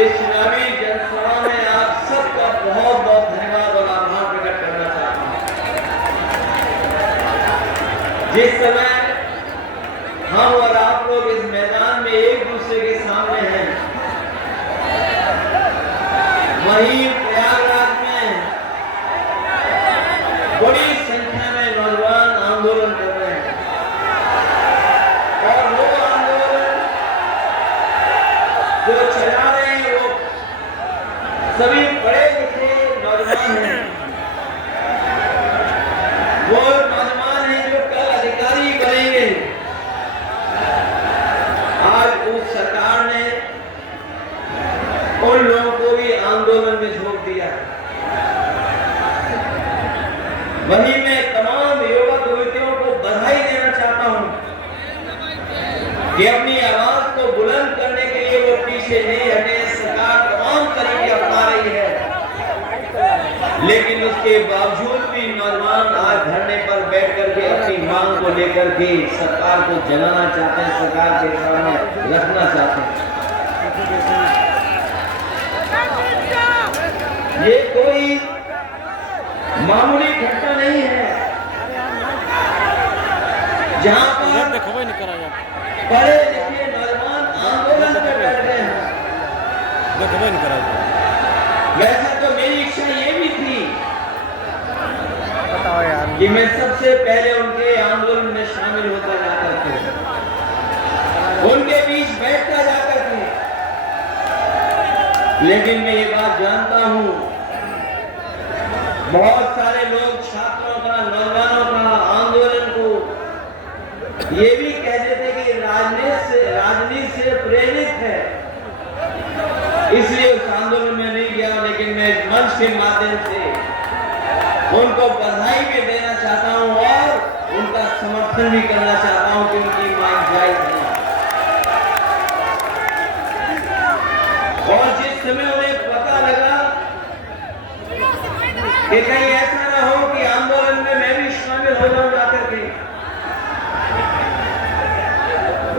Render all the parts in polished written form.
इस चुनावी जनसभा में आप सबका बहुत बहुत धन्यवाद और आभार प्रकट करना चाहता हूं। जिस समय हम और आप लोग इस मैदान में एक दूसरे के सामने हैं, वहीं प्रयागराज में बड़ी संख्या में नौजवान आंदोलन कर रहे हैं और वो आंदोलन जो चला रहे हैं वो सभी पढ़े लिखे नौजवान हैं। वो नौजवान हैं जो कल अधिकारी बनेंगे। आज उस सरकार ने उन लोगों को भी आंदोलन में झोंक दिया। वहीं मैं तमाम युवक युवतियों को बधाई देना चाहता हूं कि अपनी आवाज को बुलंद करने के लिए वो पीछे नहीं हटे। सरकार तमाम तरीके अपना रही है, लेकिन उसके बावजूद भी नौजवान आज धरने पर बैठ करके अपनी मांग को लेकर के सरकार को जलाना चाहते हैं, सरकार के सामने रखना चाहते हैं। ये कोई मामूली घटना नहीं है जहां पर पढ़े लिखे नौजवान आंदोलन में बैठ गए हैं। वैसे तो मेरी इच्छा ये भी थी कि मैं सबसे पहले उनके आंदोलन में शामिल होता जाकर के, उनके बीच बैठता जाकर के, लेकिन मैं ये बात जानता हूं बहुत सारे लोग छात्रों का, नौजवानों का आंदोलन को ये भी कहते थे कि राजनीति से प्रेरित है, इसलिए उस आंदोलन में नहीं गया। लेकिन मैं इस मंच के माध्यम से उनको बधाई भी देना चाहता हूं और उनका समर्थन भी करना चाहता हूं कि उनकी मांग जायज है। और जिस समय उन्हें पता लगा कि कहीं ऐसा ना हो कि आंदोलन में मैं भी शामिल हो जाऊं जाकर के,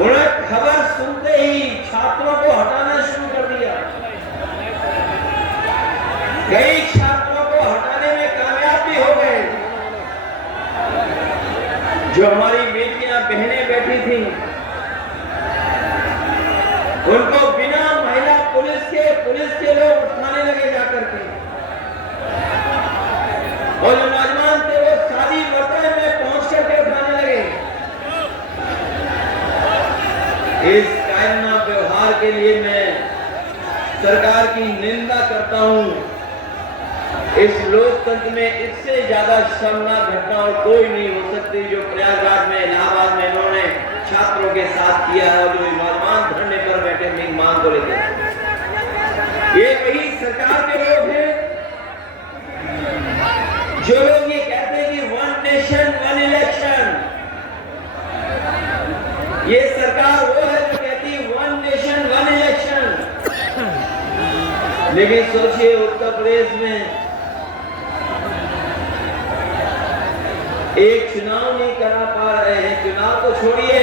उन्हें खबर सुनते ही छात्रों को हटाना शुरू कर दिया। कई छात्रों को हटाने में कामयाब भी हो गए। जो हमारी बेटियां बहनें बैठी थी, उनको बिना महिला पुलिस के लोग उठाने लगे जाकर के, और जो नौजवान थे वो शादी मरतबे में पहुंच करके उठाने लगे। इस कायरना व्यवहार के लिए मैं सरकार की निंदा करता हूं। इस लोकतंत्र में इससे ज्यादा शर्मनाक घटना और कोई नहीं हो सकती जो प्रयागराज में, इलाहाबाद में इन्होंने छात्रों के साथ किया है और जो नौजवान धरने पर बैठे अपनी मांग को लेकर। ये वही सरकार के लोग हैं जो लोग ये कहते हैं कि 1 नेशन 1 इलेक्शन। ये सरकार वो है जो कहती है 1 नेशन 1 इलेक्शन। लेकिन सोचिए उत्तर प्रदेश में एक चुनाव नहीं करा पा रहे हैं। चुनाव तो छोड़िए,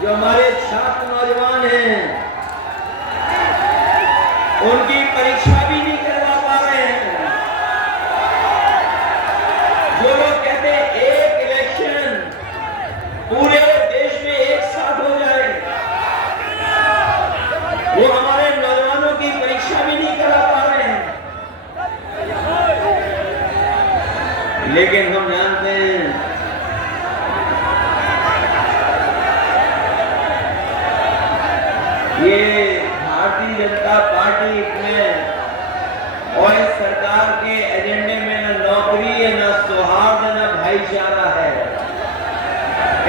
जो हमारे छात्र नौजवान हैं उनकी परीक्षा भी नहीं करवा पा रहे हैं। जो लोग कहते हैं एक इलेक्शन पूरे देश में एक साथ हो जाए, वो हमारे नौजवानों की परीक्षा भी नहीं करा पा रहे हैं। लेकिन हम जानते हैं ये भारतीय जनता पार्टी में और इस सरकार के एजेंडे में न नौकरी है, न सौहार्द, न भाईचारा है।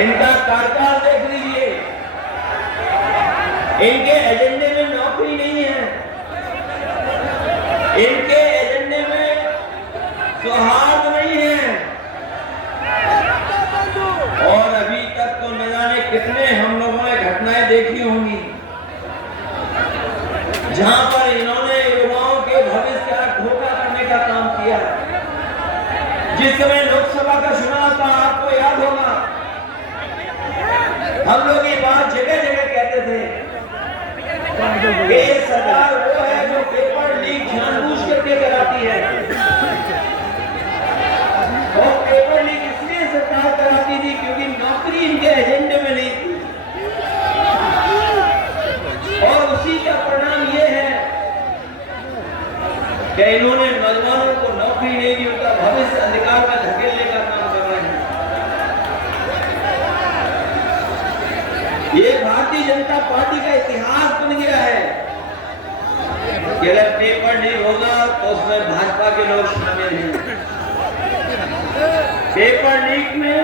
इनका कार्यकाल देख लीजिए, इनके एजेंडे में नौकरी नहीं है, इनके एजेंडे में सौहार्द नहीं है। और अभी तक तो न जाने कितने हम लोगों ने घटनाएं देखी होंगी जहां पर इन्होंने युवाओं के भविष्य का धोखा करने का काम किया। जिस समय लोकसभा का चुनाव था, आपको याद होगा, हम लोग ये बात जगह जगह कहते थे कि ये सरकार वो पेपर लीक जानबूझ करके कराती है। और पेपर लीक इसलिए सरकार कराती थी क्योंकि नौकरी इनके एजेंडे में नहीं थी। और उसी का परिणाम ये है कि इन्होंने नौजवानों को नौकरी नहीं दी, उनका भविष्य अंधकार में धकेलने का काम कर रहे हैं। ये भारतीय जनता पार्टी का इतिहास बन गया है कि अगर पेपर नहीं होगा तो उसमें भाजपा के लोग शामिल हैं। पेपर लीक में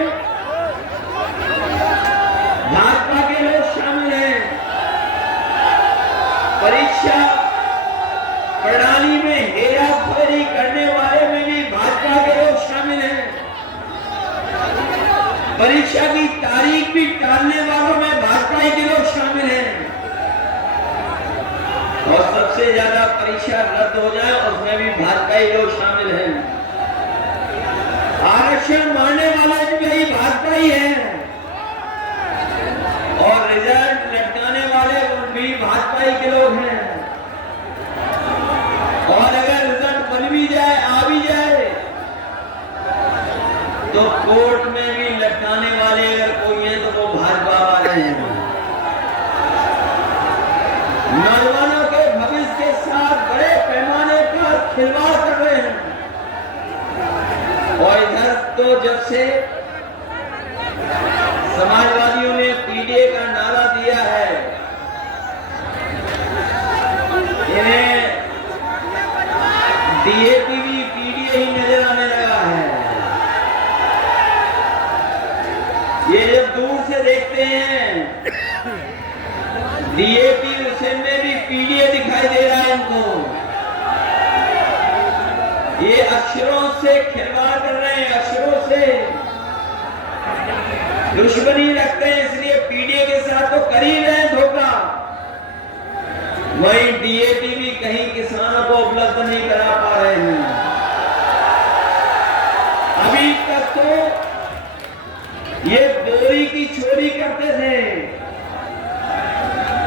भाजपा के लोग शामिल हैं। परीक्षा प्रणाली में हेराफेरी करने वाले में भी भाजपा के लोग शामिल हैं। परीक्षा की तारीख भी टालने वालों में भाजपा के लोग शामिल हैं। और सबसे ज्यादा परीक्षा रद्द हो जाए उसमें भी भाजपा के लोग शामिल हैं। आरक्षण मारने वाला भी भाजपा ही है और रिजल्ट लटकाने वाले भी भाजपा ही के लोग हैं। और अगर रिजल्ट बन भी जाए, आ भी जाए, तो कोर्ट में भी लटकाने वाले अगर कोई है तो वो भाजपा वाले हैं। नौजवानों के भविष्य के साथ बड़े पैमाने पर खिलवाड़ कर रहे हैं। और इधर तो जब से समाजवादियों ने पीडीए का नारा दिया है, इन्हें डीएपी भी पीडीए ही नजर आने लगा है। ये जब दूर से देखते हैं डीएपी उसे में भी पीडीए दिखाई दे रहा है इनको। ये अक्षरों से खिलवाड़ कर रहे हैं, अक्षरों से दुश्मनी रखते हैं, इसलिए पीडीए के साथ तो कर ही रहे धोखा। वहीं डीएपी भी कहीं किसानों को उपलब्ध नहीं करा पा रहे हैं। अभी तक तो ये बोरी की चोरी करते थे,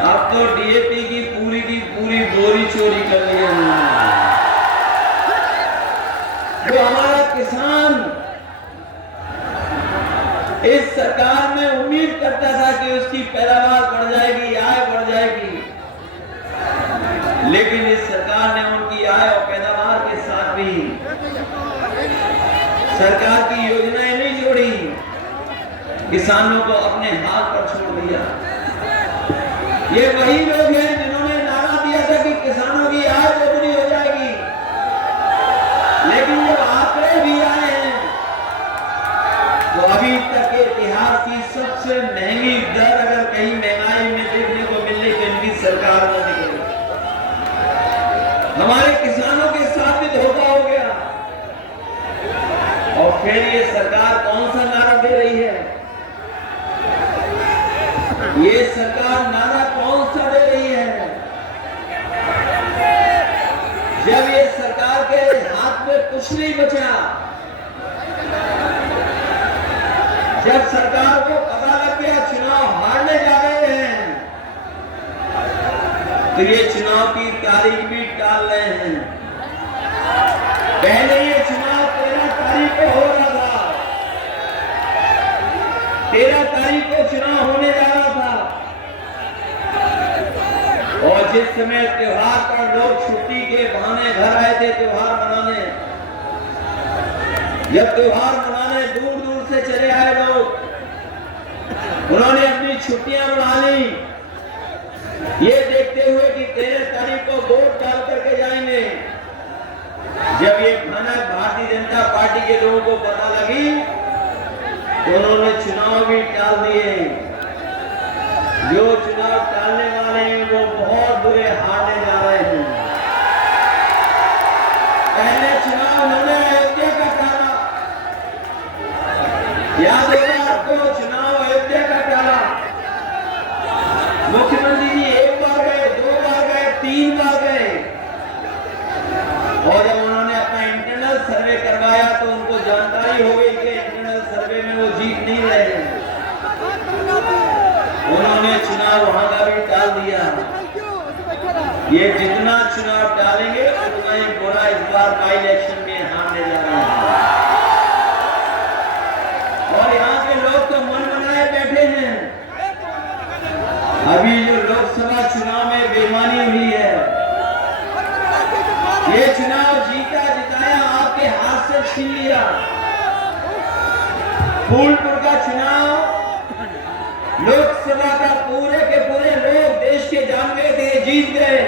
अब तो डीएपी की पूरी बोरी चोरी कर ली है। जो हमारा किसान इस सरकार में उम्मीद करता था कि उसकी पैदावार बढ़ जाएगी, आय बढ़ जाएगी, लेकिन इस सरकार ने उनकी आय और पैदावार के साथ भी सरकार की योजनाएं नहीं जोड़ी, किसानों को अपने हाथ पर छोड़ दिया। ये वही लोग हैं जिन्होंने नारा दिया था कि किसानों की आय दोगुनी हो जाएगी, लेकिन जब आंकड़े भी आए हैं तो अभी तक के इतिहास की सबसे महंगी दर अगर कहीं महंगाई में देखने को मिलने तो इनकी सरकार में निकली। हमारे किसानों के साथ भी धोखा हो गया। और फिर ये सरकार कौन सा नारा दे रही है? ये सरकार नारा कौन सा दे रही है? जब ये सरकार के हाथ में कुछ नहीं बचा, जब सरकार को पता लग गया चुनाव हारने जा रहे हैं, तो ये चुनाव की तारीख भी टाल रहे हैं। पहले ये चुनाव 13 तारीख को हो रहा था, 13 तारीख को चुनाव होने जा रहा था। और जिस समय त्योहार पर लोग छुट्टी के बहाने घर आए थे त्योहार मनाने, जब त्योहार मनाने दूर दूर से चले आए लोग, उन्होंने अपनी छुट्टियां बना ली, ये देखते हुए कि 13 तारीख को वोट डाल करके जाएंगे। जब ये भनक भारतीय जनता पार्टी के लोगों को पता लगी तो उन्होंने चुनाव भी टाल दिए। जो चुनाव टालने वाले हैं वो बहुत बुरे हारने जा रहे हैं। पहले चुनाव उन्होंने अयोध्या का टाला, याद होगा आपको, चुनाव अयोध्या का टाला। मुख्यमंत्री जी एक बार गए, 2 बार गए, 3 बार गए, और जब उन्होंने अपना इंटरनल सर्वे करवाया तो उनको जानकारी हो गई कि इंटरनल सर्वे में वो जीत नहीं रहे हैं। उन्होंने चुनाव वहां का भी टाल दिया। ये जितना चुनाव टालेंगे उतना ही बुरा इस बार का इलेक्शन में हारने जा रहे हैं। और यहाँ के लोग तो मन बनाए बैठे हैं। अभी जो लोकसभा चुनाव में बेईमानी हुई है, ये चुनाव जीता जिताया आपके हाथ से छीन लिया। फूलपुर का चुनाव लोकसभा का पूरे के पूरे लोग देश के जान गए थे, जीत गए,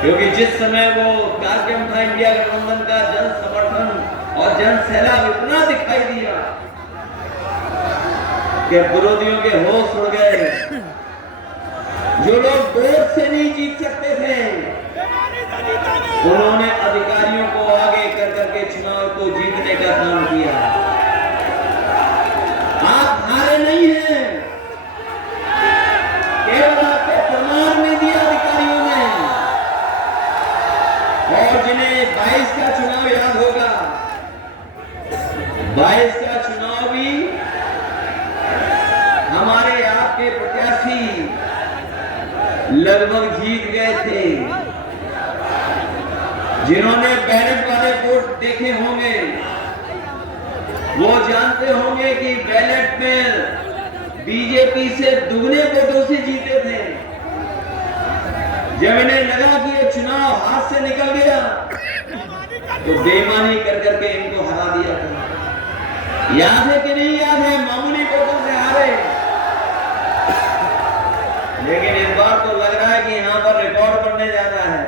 क्योंकि जिस समय वो कार्यक्रम था इंडिया गठबंधन का, जन समर्थन और जन सैलाब इतना दिखाई दिया कि विरोधियों के होश उड़ गए। जो लोग वोट से नहीं जीत सकते थे, उन्होंने अधिकारियों को आगे कर करके चुनाव को जीतने का काम किया। आप हारे नहीं हैं, केवल आपको प्रमाण नहीं दिया अधिकारियों ने। और जिन्हें 22 का चुनाव याद होगा, 22 का चुनाव भी हमारे आपके प्रत्याशी लगभग जीत गए थे। जिन्होंने बैलेट वाले वोट देखे होंगे वो जानते होंगे कि बैलेट में बीजेपी से दुगने वोटों से जीते थे। जब इन्हें लगा कि ये चुनाव हाथ से निकल गया तो बेईमानी कर करके इनको हरा दिया था। याद है कि नहीं याद है? मामूली वोटों से हारे। लेकिन इस बार तो लग रहा है कि यहाँ पर रिकॉर्ड बनने जा रहा है।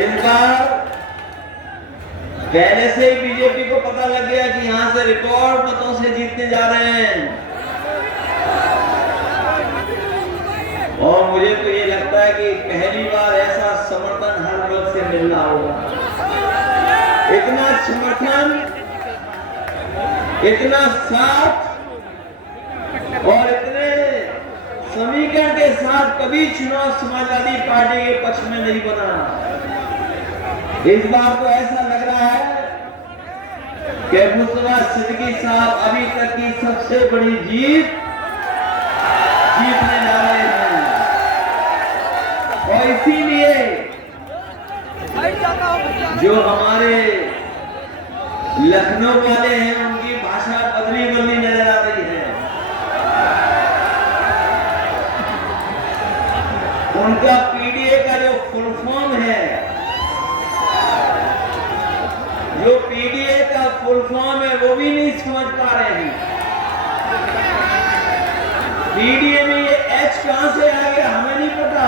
इस बार पहले से ही बीजेपी को पता लग गया कि यहां से रिकॉर्ड मतों से जीतने जा रहे हैं। और मुझे तो ये लगता है कि पहली बार ऐसा समर्थन हर वर्ग से मिल रहा होगा। इतना समर्थन, इतना साथ और इतने समीकरण के साथ कभी चुनाव समाजवादी पार्टी के पक्ष में नहीं बना। इस बार तो ऐसा लग रहा है कि मुस्तफा सिद्दीकी साहब अभी तक की सबसे बड़ी जीत जीतने जा रहे हैं। और इसीलिए जो हमारे लखनऊ वाले हैं उनकी भाषा बदली बदली नजर आ रही है। उनका पीडीए का जो फुल फॉर्म है, जो पीडीए का फुल फॉर्म है वो भी नहीं समझ पा रहे हैं। पीडीए में ये एच कहां से आ गया हमें नहीं पता।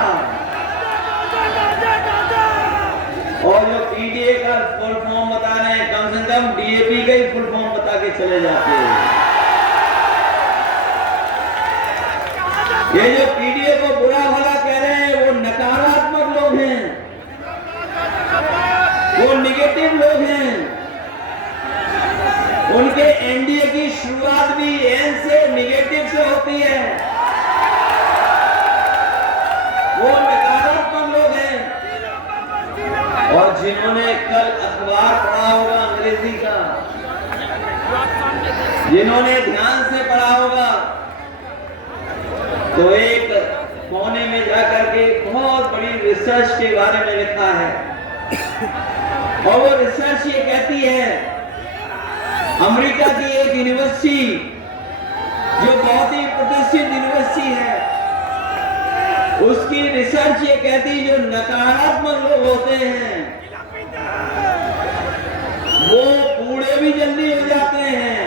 और जो पीडीए का फुल फॉर्म बता रहे हैं, कम से कम डीएपी का ही फुल फॉर्म बता के चले जाते हैं। ये जो पीडीए को बुरा भला कह रहे हैं वो नकारात्मक लोग हैं, वो निगेटिव लोग हैं। उनके एनडीए की शुरुआत भी एन से निगेटिव से होती है। वो नकारात्मक लोग हैं। और जिन्होंने कल अखबार पढ़ा होगा अंग्रेजी का, जिन्होंने ध्यान से पढ़ा होगा, तो एक कोने में जाकर के बहुत बड़ी रिसर्च के बारे में लिखा है। और वो रिसर्च ये कहती है, अमेरिका की एक यूनिवर्सिटी जो बहुत ही प्रतिष्ठित यूनिवर्सिटी है, उसकी रिसर्च ये कहती है जो नकारात्मक लोग होते हैं वो बूढ़े भी जल्दी हो जाते हैं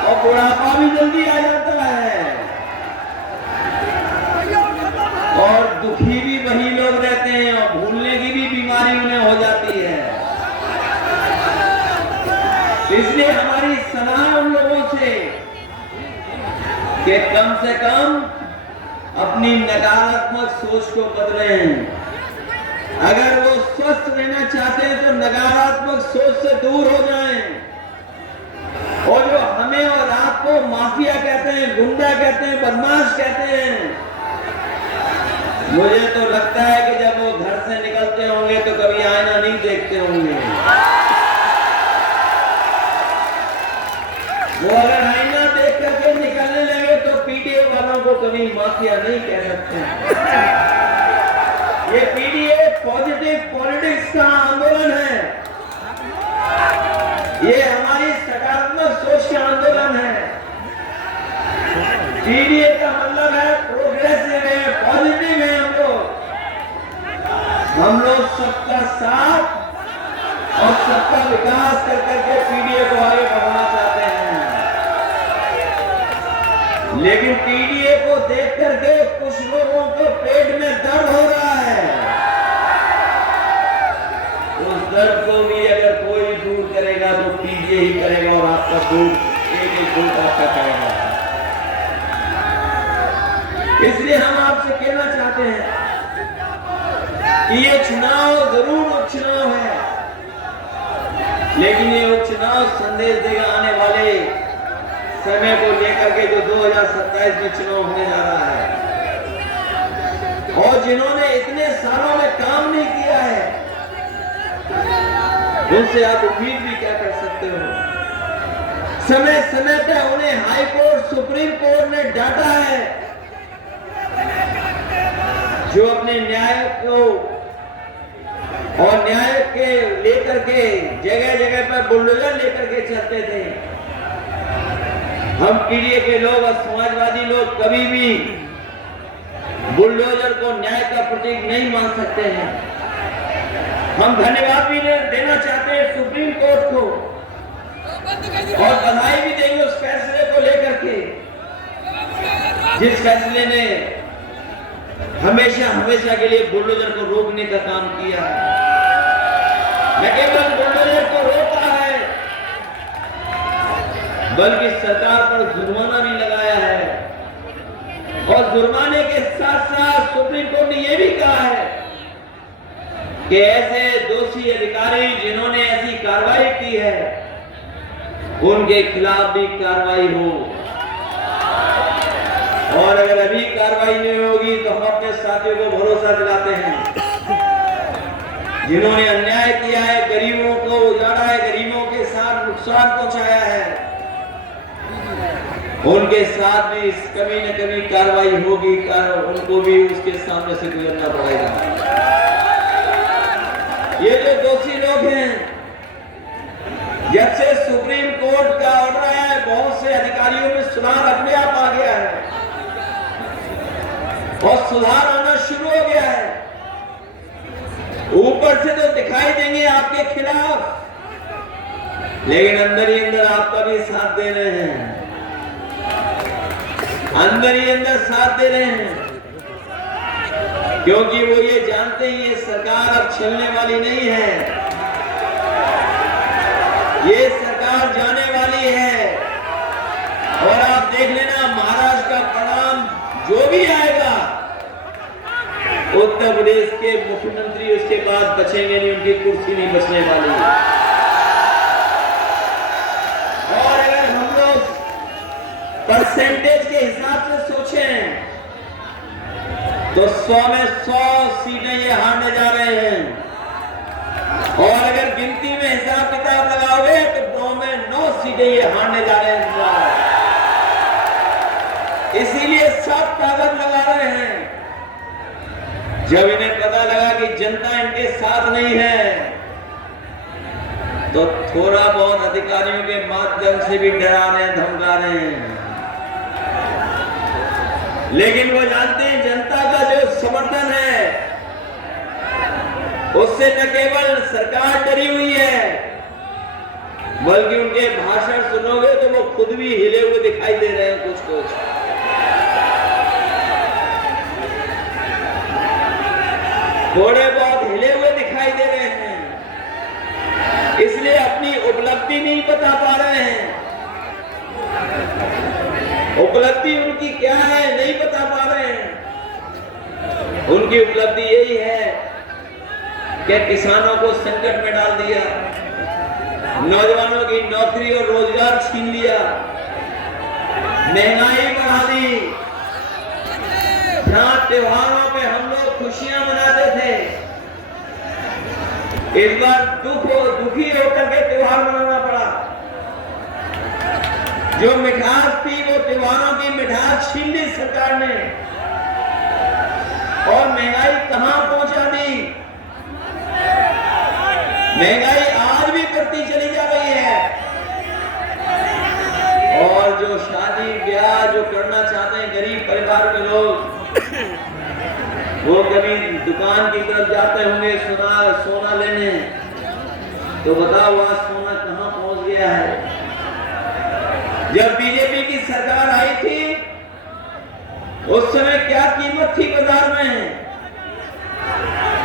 और बुढ़ापा भी जल्दी आ जाता है और दुखी भी वही लोग रहते हैं और भूलने की भी बीमारी उन्हें हो जाती है। इसलिए हमारी सलाह उन लोगों से कि कम से कम अपनी नकारात्मक सोच को बदलें। अगर वो स्वस्थ रहना चाहते हैं तो नकारात्मक सोच से दूर हो जाएं। और जो हमें और आपको माफिया कहते हैं, गुंडा कहते हैं, बदमाश कहते हैं, मुझे तो लगता है कि जब वो घर से निकलते होंगे तो कभी आईना नहीं देखते होंगे। वो अगर आईना देख करके निकलने लगे को कभी माफिया नहीं कह सकते। ये पीडीए पॉजिटिव पॉलिटिक्स का आंदोलन है, ये हमारी सकारात्मक सोच का आंदोलन है। पीडीए का मतलब है प्रोग्रेसिव है, पॉजिटिव है। हम लोग सबका साथ और सबका विकास कर करके पीडीए को आगे बढ़ाना चाहते हैं। लेकिन पीडीए को देख करके कुछ लोगों को पेट में दर्द हो रहा है। उस दर्द को भी अगर कोई दूर करेगा तो पीडीए ही करेगा और आपका दूर एक दूर आपका करेगा। इसलिए हम आपसे कहना चाहते हैं कि ये चुनाव जरूर उपचुनाव है, लेकिन ये उपचुनाव संदेश देगा आने वाले समय को लेकर के जो 2027 में चुनाव होने जा रहा है। और जिन्होंने इतने सालों में काम नहीं किया है, उनसे आप उम्मीद भी क्या कर सकते हो। समय समय पे उन्हें हाई कोर्ट सुप्रीम कोर्ट ने डांटा है, जो अपने न्याय को और न्याय के लेकर के जगह जगह पर बुलडोजर लेकर के चलते थे। हम पीडीए के लोग और समाजवादी लोग कभी भी बुलडोजर को न्याय का प्रतीक नहीं मान सकते हैं। हम धन्यवाद भी देना चाहते हैं सुप्रीम कोर्ट को और बधाई भी देंगे उस फैसले को लेकर के, जिस फैसले ने हमेशा हमेशा के लिए बुलडोजर को रोकने का काम किया है। न केवल बुलडोजर को रोका है, बल्कि सरकार पर जुर्माना भी लगाया है। और जुर्माने के साथ साथ सुप्रीम कोर्ट ने यह भी कहा है कि ऐसे दोषी अधिकारी जिन्होंने ऐसी कार्रवाई की है, उनके खिलाफ भी कार्रवाई हो। और अगर अभी कार्रवाई नहीं होगी तो हम अपने साथियों को भरोसा दिलाते हैं, जिन्होंने अन्याय किया है, गरीबों को उजाड़ा है, गरीबों के साथ नुकसान पहुंचाया है, उनके साथ भी कभी न कभी कार्रवाई होगी। उनको भी उसके सामने से गुजरना पड़ेगा। ये जो दोषी लोग हैं, जब से सुप्रीम कोर्ट का ऑर्डर आया है, बहुत से अधिकारियों में सुधार अपने आप आ गया है और सुधार आना शुरू हो गया है। ऊपर से तो दिखाई देंगे आपके खिलाफ, लेकिन अंदर ही अंदर आपका भी साथ दे रहे हैं, अंदर ही अंदर साथ दे रहे हैं, क्योंकि वो ये जानते हैं ये सरकार अब चलने वाली नहीं है, ये सरकार जाने वाली है। और आप देख लेना, महाराष्ट्र का परिणाम जो भी आएगा, उत्तर प्रदेश के मुख्यमंत्री उसके बाद बचेंगे नहीं, उनकी कुर्सी नहीं बचने वाली। और अगर हम लोग परसेंटेज के हिसाब से सोचें तो 100 में 100 सीटें ये हारने जा रहे हैं। और अगर गिनती में हिसाब किताब लगाओगे तो 9 में 9 सीटें ये हारने जा रहे हैं। इसीलिए सब ताकत लगा रहे हैं। जब इन्हें पता लगा कि जनता इनके साथ नहीं है, तो थोड़ा बहुत अधिकारियों के माध्यम से भी डरा रहे हैं, धमका रहे हैं। लेकिन वो जानते हैं जनता का जो समर्थन है, उससे न केवल सरकार डरी हुई है, बल्कि उनके भाषण सुनोगे तो वो खुद भी हिले हुए दिखाई दे रहे हैं कुछ कुछ। थोड़े बहुत हिले हुए दिखाई दे रहे हैं, इसलिए अपनी उपलब्धि नहीं बता पा रहे हैं। उपलब्धि उनकी क्या है नहीं बता पा रहे हैं। उनकी उपलब्धि यही है कि किसानों को संकट में डाल दिया, नौजवानों की नौकरी और रोजगार छीन लिया, महंगाई बढ़ा दी। जहां त्योहारों पे हम लोग खुशियां मनाते थे, इस बार दुखी होकर के त्योहार मनाना पड़ा। जो मिठास थी वो त्योहारों की मिठास छीन ली सरकार ने, और महंगाई कहां पहुंचा दी। महंगाई आज भी बढ़ती चली जा रही है, और जो शादी ब्याह जो करना चाहते हैं गरीब परिवार के लोग, वो कभी दुकान की तरफ जाते होंगे सोना लेने, तो बताओ आज सोना कहां पहुंच गया है। जब बीजेपी की सरकार आई थी उस समय क्या कीमत थी बाजार में,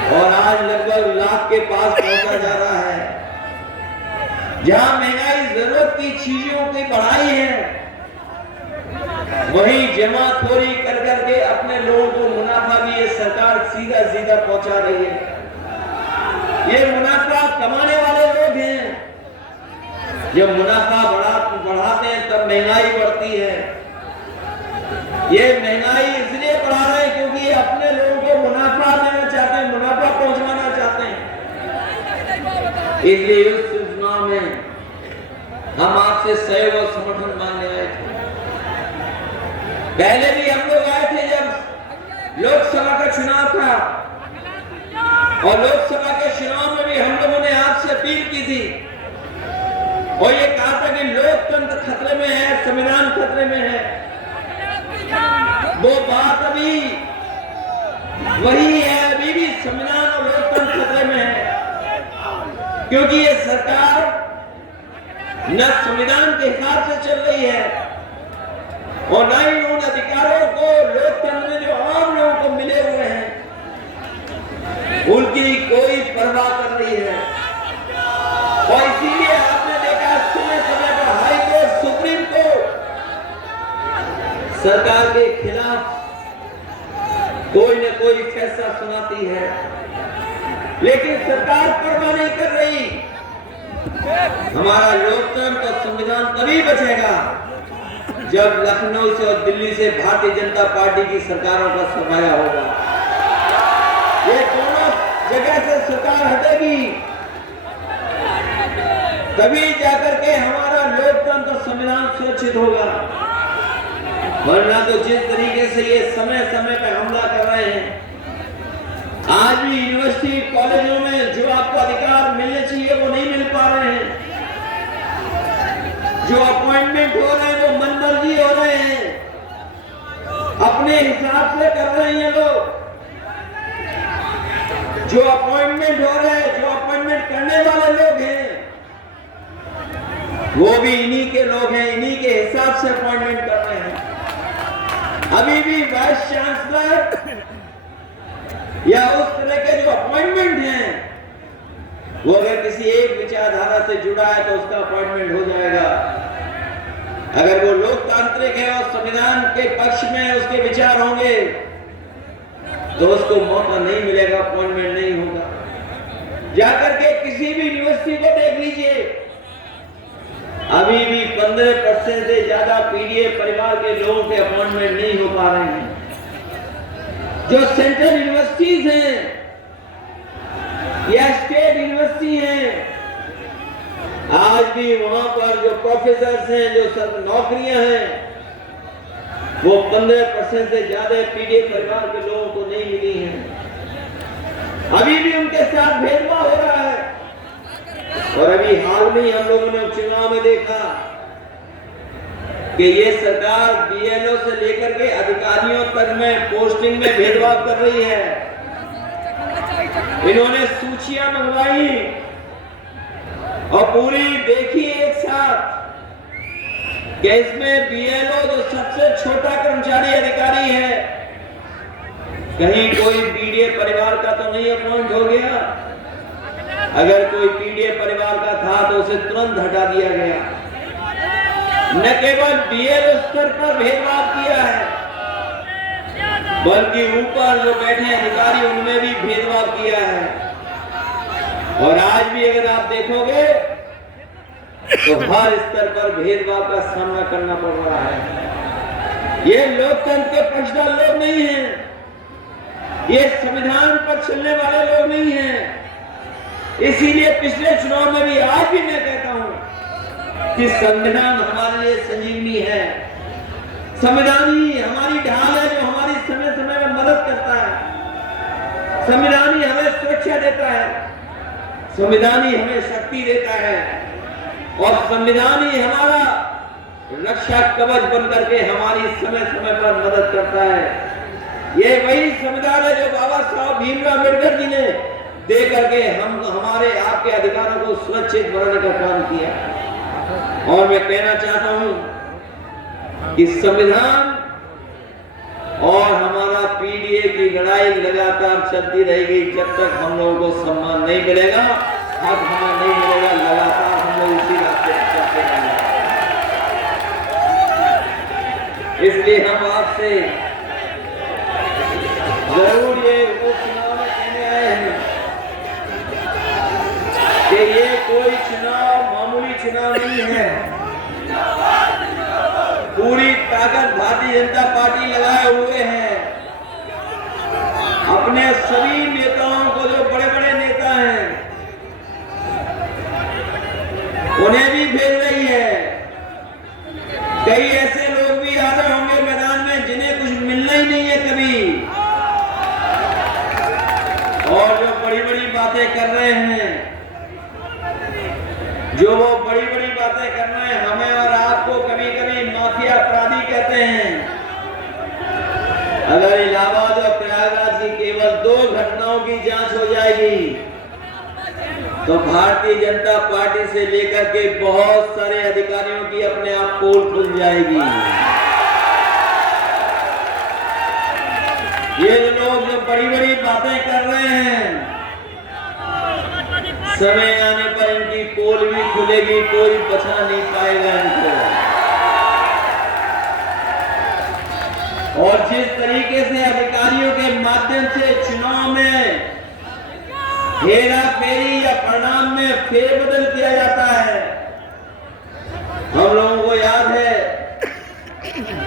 और आज लगभग लाख के पास पहुंचा जा रहा है। जहां महंगाई जरूरत की चीजों की बढ़ाई है, वहीं जमाखोरी कर करके अपने लोगों को मुनाफा भी ये सरकार सीधा सीधा पहुंचा रही है। ये मुनाफा कमाने वाले लोग हैं, जब मुनाफा बढ़ाते हैं तब महंगाई बढ़ती है। ये महंगाई इसलिए बढ़ा रहे हैं क्योंकि ये अपने लोगों को मुनाफा देना चाहते हैं, मुनाफा पहुंचाना चाहते हैं। इसलिए इस चुनाव में हम आपसे सहयोग और समर्थन मांगने आए थे। पहले भी हम लोग आए थे जब लोकसभा का चुनाव था, और लोकसभा के चुनाव में भी हम लोगों ने आपसे अपील की थी और ये कहा था कि लोकतंत्र खतरे में है, संविधान खतरे में है। वो बात अभी वही है, अभी भी संविधान और लोकतंत्र खतरे में है, क्योंकि ये सरकार न संविधान के हिसाब से चल रही है और न ही उन अधिकारों को लोकतंत्र में जो आम लोगों को मिले हुए हैं उनकी कोई परवाह कर रही है। और इसीलिए आपने देखा समय समय पर हाई कोर्ट, सुप्रीम कोर्ट सरकार के खिलाफ कोई न कोई फैसला सुनाती है, लेकिन सरकार परवाह नहीं कर रही। हमारा लोकतंत्र और संविधान तभी बचेगा जब लखनऊ से और दिल्ली से भारतीय जनता पार्टी की सरकारों का सफाया होगा। ये दोनों जगह से सरकार हटेगी, तभी जाकर के हमारा लोकतंत्र और संविधान सुरक्षित होगा। वरना तो जिस तरीके से ये समय समय पर हमला कर रहे हैं, आज भी यूनिवर्सिटी कॉलेजों में जो आपको अधिकार मिलने चाहिए वो नहीं मिल पा रहे हैं। जो अपॉइंटमेंट हो रहे हैं वो मनमर्जी हो रहे हैं, अपने हिसाब से कर रहे हैं लोग। जो अपॉइंटमेंट हो रहे हैं, जो अपॉइंटमेंट करने वाले लोग हैं, वो भी इन्हीं के लोग हैं, इन्हीं के हिसाब से अपॉइंटमेंट कर रहे हैं। अभी भी वाइस चांसलर या उस तरह के जो अपॉइंटमेंट हैं, वो अगर किसी एक विचारधारा से जुड़ा है तो उसका अपॉइंटमेंट हो जाएगा। अगर वो लोकतांत्रिक है और संविधान के पक्ष में उसके विचार होंगे तो उसको मौका नहीं मिलेगा, अपॉइंटमेंट नहीं होगा। जाकर के किसी भी यूनिवर्सिटी को देख लीजिए, अभी भी 15% से ज्यादा पीडीए परिवार के लोगों के अपॉइंटमेंट नहीं हो पा रहे हैं। जो सेंट्रल यूनिवर्सिटीज हैं या स्टेट यूनिवर्सिटी हैं, आज भी वहां पर जो प्रोफेसर हैं, जो सब नौकरियां हैं, वो 15% से ज्यादा पीडीए परिवार के लोगों को नहीं मिली हैं। अभी भी उनके साथ भेदभाव हो रहा है। और अभी हाल में हम लोगों ने चुनाव में देखा कि ये सरकार बीएलओ से लेकर के अधिकारियों तक में पोस्टिंग में भेदभाव कर रही है। इन्होंने सूचियां मंगवाई और पूरी देखी एक साथ कि इसमें बीएलओ जो सबसे छोटा कर्मचारी अधिकारी है, कहीं कोई पीडीए परिवार का तो नहीं अपॉइंट हो गया। अगर कोई पीडीए परिवार का था तो उसे तुरंत हटा दिया गया। न केवल बीएलओ स्तर पर भेदभाव किया है, बल्कि ऊपर जो बैठे अधिकारी उनमें भी भेदभाव किया है। और आज भी अगर आप देखोगे तो हर स्तर पर भेदभाव का सामना करना पड़ रहा है। ये लोकतंत्र के पक्षधर लोग नहीं हैं, ये संविधान पर चलने वाले लोग नहीं हैं। इसीलिए पिछले चुनाव में भी, आज भी मैं कहता हूं कि संविधान हमारे लिए संजीवनी है, संविधान ही हमारी ढाल सुरक्षा देता है, संविधान ही हमें शक्ति देता है और संविधान ही हमारा रक्षा कवच बन करके हमारी समय समय पर मदद करता है। ये वही संविधान है जो बाबा साहब भीमराव अम्बेडकर जी ने दे करके हमारे आपके अधिकारों को सुरक्षित बनाने का काम किया। और मैं कहना चाहता हूं कि संविधान और हमारा पीडीए की लड़ाई लगातार चलती रहेगी जब तक हम लोगों को सम्मान नहीं मिलेगा, हक हमें नहीं मिलेगा, लगातार हम लोग इसी रास्ते पर चलते रहेंगे। इसलिए हम आपसे जरूर ये उपचुनाव में कहने आए हैं कि ये कोई चुनाव मामूली चुनाव नहीं है। पूरी ताकत भारतीय जनता पार्टी लगाए हुए है। अपने सभी नेताओं को, जो बड़े बड़े नेता हैं, उन्हें भी भेज रही है। कई ऐसे लोग भी आ रहे होंगे मैदान में जिन्हें कुछ मिलना ही नहीं है कभी, और जो बड़ी बड़ी बातें कर रहे हैं, जो वो बड़ी बड़ी बातें कर रहे हैं, हमें और आपको कभी कभी माफिया अपराधी कहते हैं। अगर इलाहाबाद और प्रयागराज की केवल 2 घटनाओं की जांच हो जाएगी तो भारतीय जनता पार्टी से लेकर के बहुत सारे अधिकारियों की अपने आप पोल खुल जाएगी। ये लोग जो बड़ी बड़ी बातें कर रहे हैं, समय आने पर इनकी पोल भी खुलेगी, कोई बचा नहीं पाएगा इनको। और जिस तरीके से अधिकारियों के माध्यम से चुनाव में हेरा फेरी या परिणाम में फेरबदल किया जाता है, हम लोगों को याद है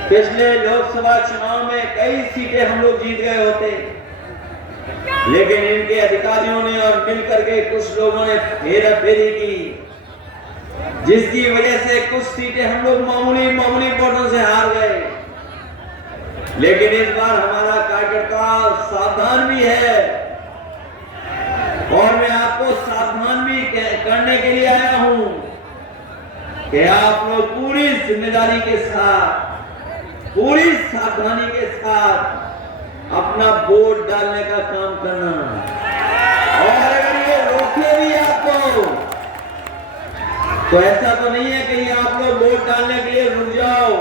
पिछले लोकसभा चुनाव में कई सीटें हम लोग जीत गए होते, लेकिन इनके अधिकारियों ने और मिलकर के कुछ लोगों ने हेरा फेरी की, जिसकी वजह से कुछ सीटें हम लोग मामूली वोटों से हार गए। लेकिन इस बार हमारा कार्यकर्ता सावधान भी है और मैं आपको सावधान भी करने के लिए आया हूं कि आप लोग पूरी जिम्मेदारी के साथ, पूरी सावधानी के साथ अपना वोट डालने का काम करना। और अगर ये रोके भी आपको तो ऐसा तो नहीं है कि आप लोग वोट डालने के लिए रुक जाओ।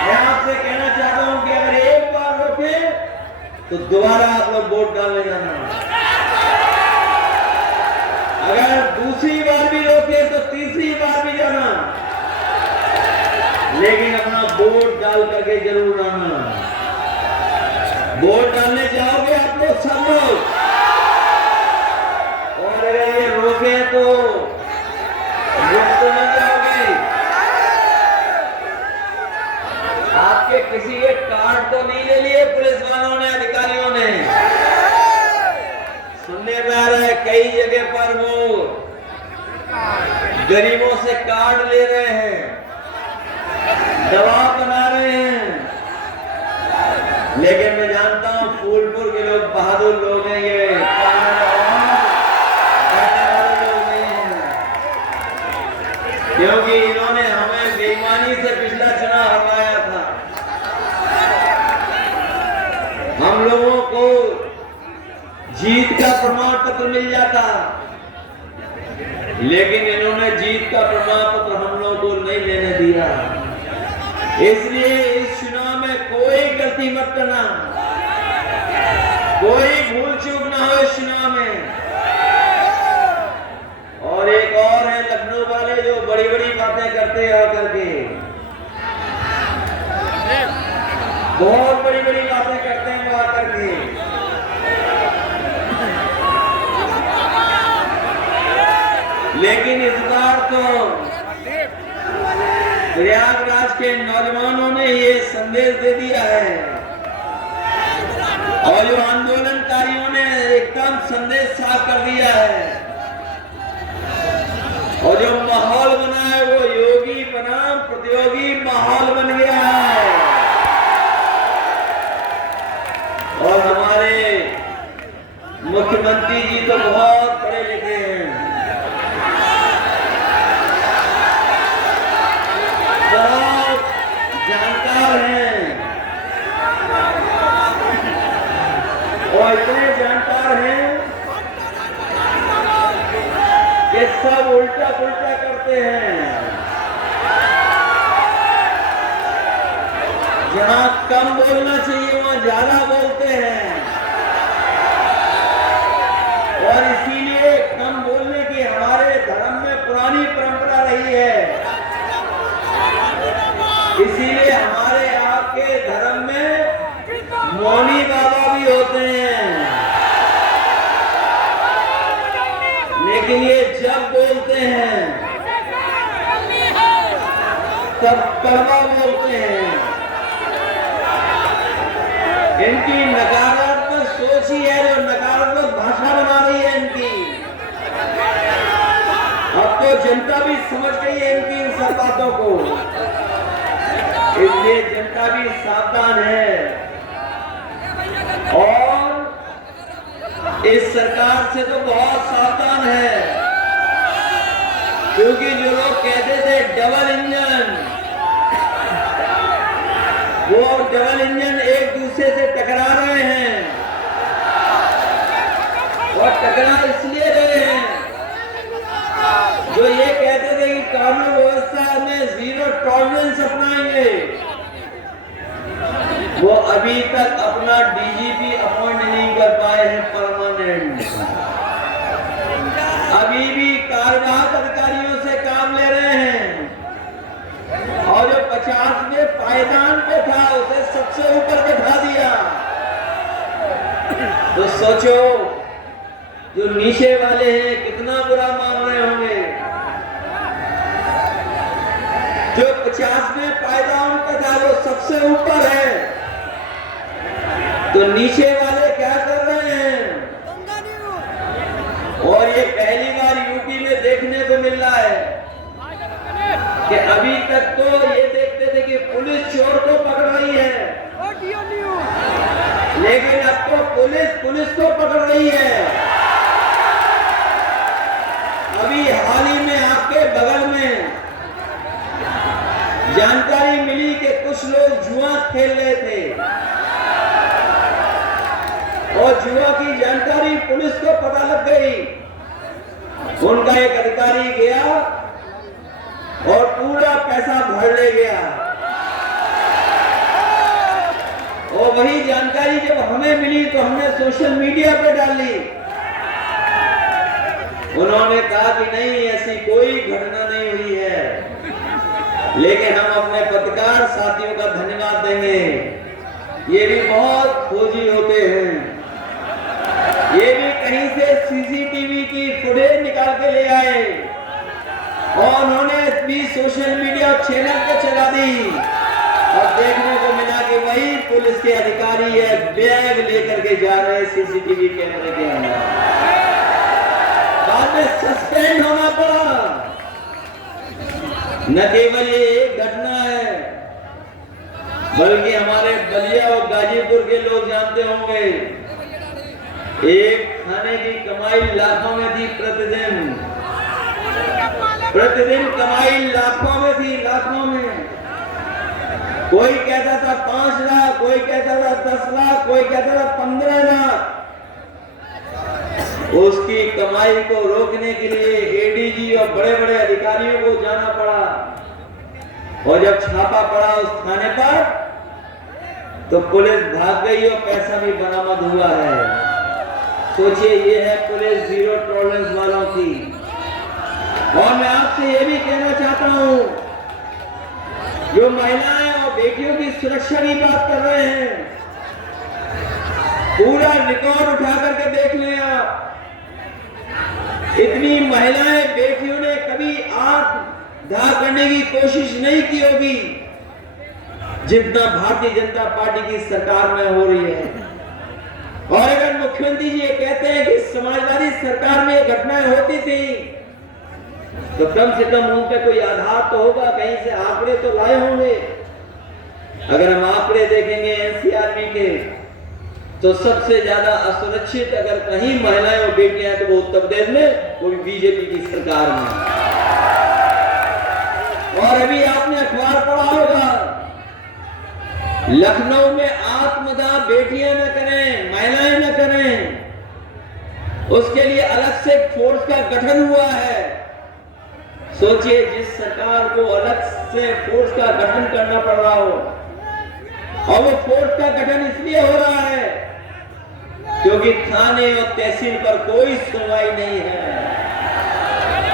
मैं आपसे कहना चाहता हूं कि अगर एक बार रोके तो दोबारा आप लोग वोट डालने जाना। अगर दूसरी बार भी रोके तो तीसरी बार भी जाना, लेकिन अपना वोट डाल करके जरूर आना। वोट डालने जाओगे आप लोग सब लोग, और अगर ये रोके तो रुक तो नहीं जाओगे। आपके किसी के कार्ड तो नहीं ले लिए पुलिस वालों ने, अधिकारियों ने? सुनने में आ रहा है कई जगह पर वो गरीबों से कार्ड ले रहे हैं, दबाव बना रहे हैं। लेकिन मैं जानता हूं फूलपुर के लोग बहादुर लोग हैं, ये लोग नहीं हैं, क्योंकि इन्होंने हमें बेईमानी से पिछला चुनाव हरवाया था। हम लोगों को जीत का प्रमाण पत्र मिल जाता, लेकिन इन्होंने जीत का प्रमाण पत्र हम लोगों को नहीं लेने दिया। इसलिए इस चुनाव में कोई गलती मत करना, कोई भूल चूक ना हो इस चुनाव में। और एक और है लखनऊ वाले जो बड़ी बड़ी बातें करते हैं आकर के, बहुत बड़ी बड़ी बातें करते हैं वो आकर के। लेकिन इस बार तो प्रयागराज के नौजवानों ने ये संदेश दे दिया है, और जो आंदोलनकारियों ने एकदम संदेश साफ कर दिया है, और जो माहौल बना है वो योगी बनाम प्रतियोगी माहौल बन गया है। और हमारे वो इतने जानकार हैं कि सब उल्टा पुल्टा करते हैं। जहां कम बोलना चाहिए वहां ज्यादा बोलते हैं, और इसीलिए कम बोलने की हमारे धर्म में पुरानी परंपरा रही है। इसीलिए हमारे आपके धर्म में मौनी बाबा भी होते हैं, लेकिन ये जब बोलते हैं तब कड़वा बोलते हैं। इनकी नकारात्मक सोच ही है जो नकारात्मक भाषा बना रही है इनकी। अब तो जनता भी समझ गई है इनकी इन सब बातों को, इसलिए जनता भी सावधान है। और इस सरकार से तो बहुत सावधान है, क्योंकि जो लोग कहते थे डबल इंजन, वो डबल इंजन एक दूसरे से टकरा रहे हैं, और टकरा इसलिए रहे हैं जो ये कहते थे कि कानून व्यवस्था में जीरो टॉलरेंस अपनाएंगे, वो अभी तक अपना डीजीपी अपॉइंट नहीं कर पाए हैं परमानेंट। अभी भी कार्यवाहक अधिकारियों से काम ले रहे हैं, और जो 50वें पायदान पे था उसे सबसे ऊपर बैठा दिया। तो सोचो जो नीचे वाले हैं कितना बुरा मान रहे होंगे। जो 50वें पायदान पे था वो सबसे ऊपर है, तो नीचे वाले क्या कर रहे हैं? और ये पहली बार यूपी में देखने को मिल रहा है कि अभी तक तो ये देखते थे कि पुलिस चोर को पकड़ रही है, लेकिन अब तो पुलिस को पकड़ रही है। अभी हाल ही में आपके बगल में जानकारी मिली कि कुछ लोग जुआ खेल रहे थे, और जुआ की जानकारी पुलिस को पता लग गई। उनका एक अधिकारी गया और पूरा पैसा भर ले गया, और वही जानकारी जब हमें मिली तो हमने सोशल मीडिया पे डाली। उन्होंने कहा कि नहीं, ऐसी कोई घटना नहीं हुई है, लेकिन हम अपने पत्रकार साथियों का धन्यवाद देंगे। ये भी बहुत खोजी होते हैं, ये भी कहीं से सीसीटीवी की फुटेज निकाल के ले आए, और उन्होंने भी सोशल मीडिया चैनल पे चला दी, और देखने को मिला कि वही पुलिस के अधिकारी है बैग लेकर के जा रहे सीसीटीवी कैमरे के अंदर। बाद में सस्पेंड होना पड़ा। न केवल ये एक घटना है, बल्कि हमारे बलिया और गाजीपुर के लोग जानते होंगे, एक खाने की कमाई लाखों में थी प्रतिदिन कमाई लाखों में थी, लाखों में। कोई कहता था 5 लाख, कोई कहता था 10 लाख, कोई कहता था 15 लाख। उसकी कमाई को रोकने के लिए एडीजी और बड़े बड़े अधिकारियों को जाना पड़ा, और जब छापा पड़ा उस थाने पर तो पुलिस भाग गई और पैसा भी बरामद हुआ है। सोचिए, ये है पुलिस जीरो टॉलरेंस वालों की। और मैं आपसे ये भी कहना चाहता हूं, जो महिलाएं और बेटियों की सुरक्षा की बात कर रहे हैं, पूरा रिकॉर्ड उठा करके देख लें आप। इतनी महिलाएं बेटियों ने कभी आत्मदाह करने की कोशिश नहीं की होगी जितना भारतीय जनता पार्टी की सरकार में हो रही है। और अगर मुख्यमंत्री जी ये कहते हैं कि समाजवादी सरकार में ये घटनाएं होती थी, तो कम से कम उन पे कोई आधार तो होगा, कहीं से आंकड़े तो लाए होंगे। अगर हम आंकड़े देखेंगे एनसीआरबी के, तो सबसे ज्यादा असुरक्षित अगर कहीं महिलाएं और बेटियां हैं तो वो उत्तर प्रदेश में, वो भी बीजेपी की सरकार में। और अभी आपने अखबार पढ़ा होगा, लखनऊ में आत्मदाह बेटियां न करें, महिलाएं न करें, उसके लिए अलग से फोर्स का गठन हुआ है। सोचिए, जिस सरकार को अलग से फोर्स का गठन करना पड़ रहा हो, और वो फोर्स का गठन इसलिए हो रहा है क्योंकि थाने और तहसील पर कोई सुनवाई नहीं है।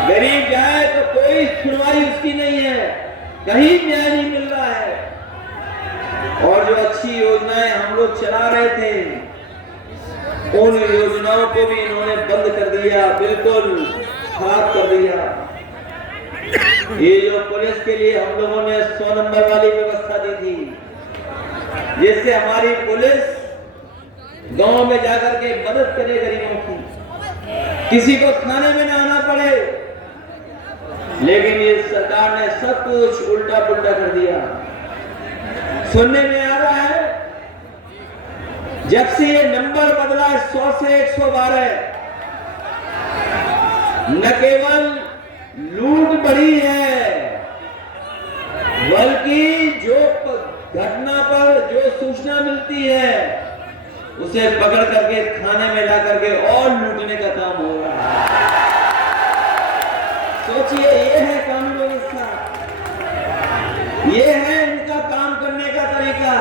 गरीब जाए तो कोई सुनवाई उसकी नहीं है, कहीं न्याय नहीं मिल रहा है। और जो अच्छी योजनाएं हम लोग चला रहे थे, उन योजनाओं को भी इन्होंने बंद कर दिया, बिल्कुल खराब कर दिया। ये जो पुलिस के लिए हम लोगों ने 100 नंबर वाली व्यवस्था दी थी, जिससे हमारी पुलिस गांव में जाकर के मदद करे गरीबों की, किसी को थाने में ना आना पड़े, लेकिन ये सरकार ने सब कुछ उल्टा पुल्टा कर दिया। सुनने में आ रहा है, जब से ये नंबर बदला 100 से 112, न केवल लूट बढ़ी है, बल्कि जो घटना पर जो सूचना मिलती है उसे पकड़ करके थाने में ला करके और लूटने का काम हो रहा है। सोचिए, ये है कानून व्यवस्था, ये है इनका काम करने का तरीका।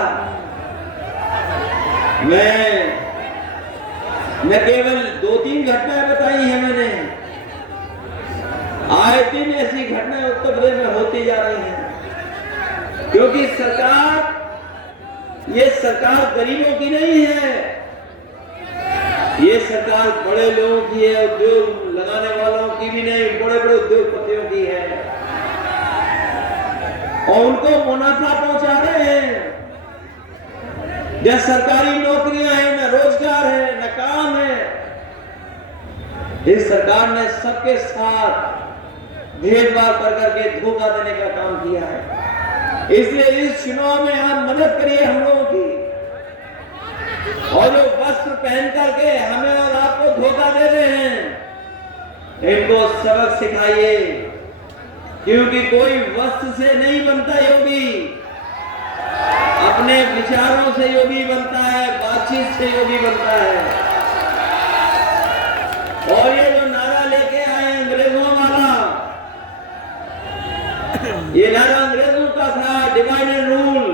मैं न केवल 2-3 घटनाएं बताई हैं मैंने, आए दिन ऐसी घटनाएं उत्तर प्रदेश में होती जा रही हैं, क्योंकि ये सरकार गरीबों की नहीं है, ये सरकार बड़े लोगों की है, उद्योग लगाने वालों की भी नहीं, बड़े बड़े उद्योगपतियों की है, और उनको मुनाफा पहुंचा रहे हैं। जब सरकारी नौकरियां हैं, न रोजगार है, न काम है। इस सरकार ने सबके साथ भेदभाव कर करके धोखा देने का काम किया है। इसलिए इस चुनाव में आप मदद करिए हम लोगों की, और जो वस्त्र पहन करके हमें और आपको धोखा दे रहे हैं, इनको सबक सिखाइए, क्योंकि कोई वस्त्र से नहीं बनता योगी, अपने विचारों से योगी बनता है, बातचीत से योगी बनता है। और ये जो नारा लेके आए अंग्रेजों वाला, ये नारा अंग्रेजों का था, डिवाइड एंड रूल,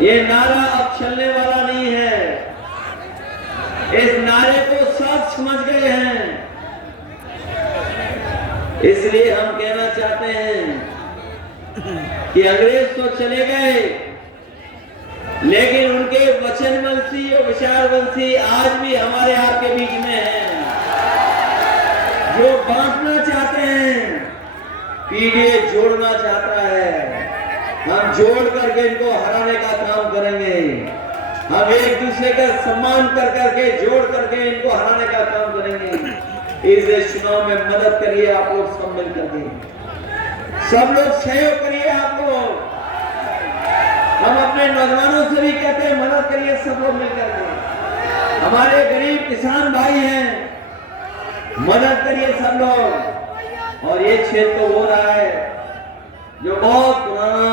ये नारा अब चलने वाला नहीं है। इस नारे को सब समझ गए हैं, इसलिए हम कहना चाहते हैं कि अंग्रेज तो चले गए, लेकिन उनके वचनवंशी और विचारवंशी आज भी हमारे आपके बीच में हैं, जो बांटना चाहते हैं, पीढ़ी जोड़ना चाहता है। हम जोड़ करके इनको हराने का काम करेंगे। हम एक दूसरे का सम्मान कर करके, जोड़ करके इनको हराने का काम करेंगे। इस चुनाव में मदद करिए आप लोग, सब मिल करके, सब लोग सहयोग करिए आप लोग। हम अपने नौजवानों से भी कहते हैं, मदद करिए सब लोग मिलकर के। हमारे गरीब किसान भाई हैं, मदद करिए सब लोग। और ये क्षेत्र हो रहा है जो बहुत पुराना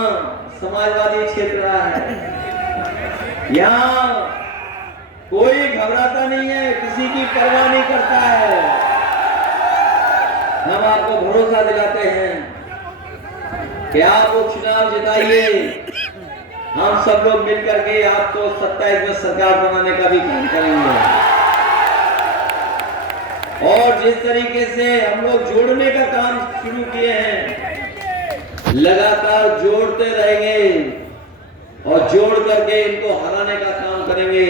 समाजवादी क्षेत्र रहा है, यहाँ कोई घबराता नहीं है, किसी की परवाह नहीं करता है। हम आपको भरोसा दिलाते हैं कि आप वो चुनाव जिताइए, हम सब लोग मिलकर के आपको 27 में सरकार बनाने का भी काम करेंगे। और जिस तरीके से हम लोग जोड़ने का काम शुरू किए हैं, लगातार जोड़ते रहेंगे और जोड़ करके इनको हराने का काम करेंगे।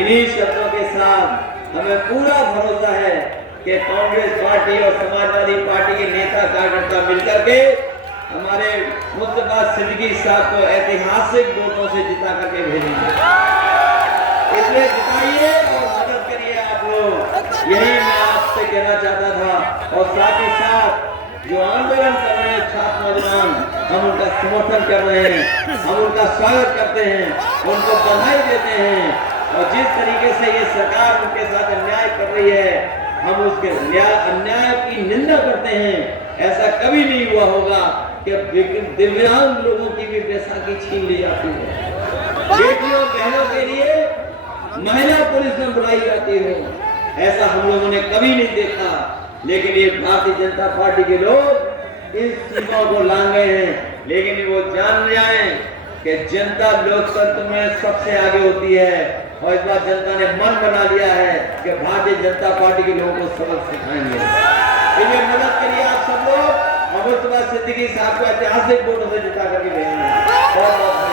इन्हीं शब्दों के साथ हमें पूरा भरोसा है कि कांग्रेस पार्टी और समाजवादी पार्टी के नेता कार्यकर्ता मिलकर के हमारे मुस्तफा सिद्दीकी साहब को ऐतिहासिक वोटों से जिता करके भेजेंगे। इसलिए जिताइए और मदद करिए आप लोग, यही मैं आपसे कहना चाहता था। और साथ ही साथ जो आंदोलन कर रहे हैं छात्र नौजवान, हम उनका समर्थन कर रहे हैं, हम उनका स्वागत करते हैं, उनको बधाई देते हैं। और जिस तरीके से ये सरकार उनके साथ अन्याय कर रही है, हम उसके अन्याय की निंदा करते हैं। ऐसा कभी नहीं हुआ होगा कि दिव्यांग लोगों की भी बैसाखी छीन ली जाती है। बेटियों बहनों के लिए महिला पुलिस में बुलाई जाती हो, ऐसा हम लोगों ने कभी नहीं देखा। लेकिन ये भारतीय जनता पार्टी के लोग इस सीमाओं को लांग गए हैं। लेकिन वो जान जाए कि जनता लोकतंत्र में सबसे आगे होती है और इस बार जनता ने मन बना लिया है कि भारतीय जनता पार्टी के लोगों को सबक सिखाएंगे। इन्हें मदद करिए आप सब लोग और मुस्तफा सिद्दीकी साहब को ऐतिहासिक वोटों से जिता करके भेजेंगे।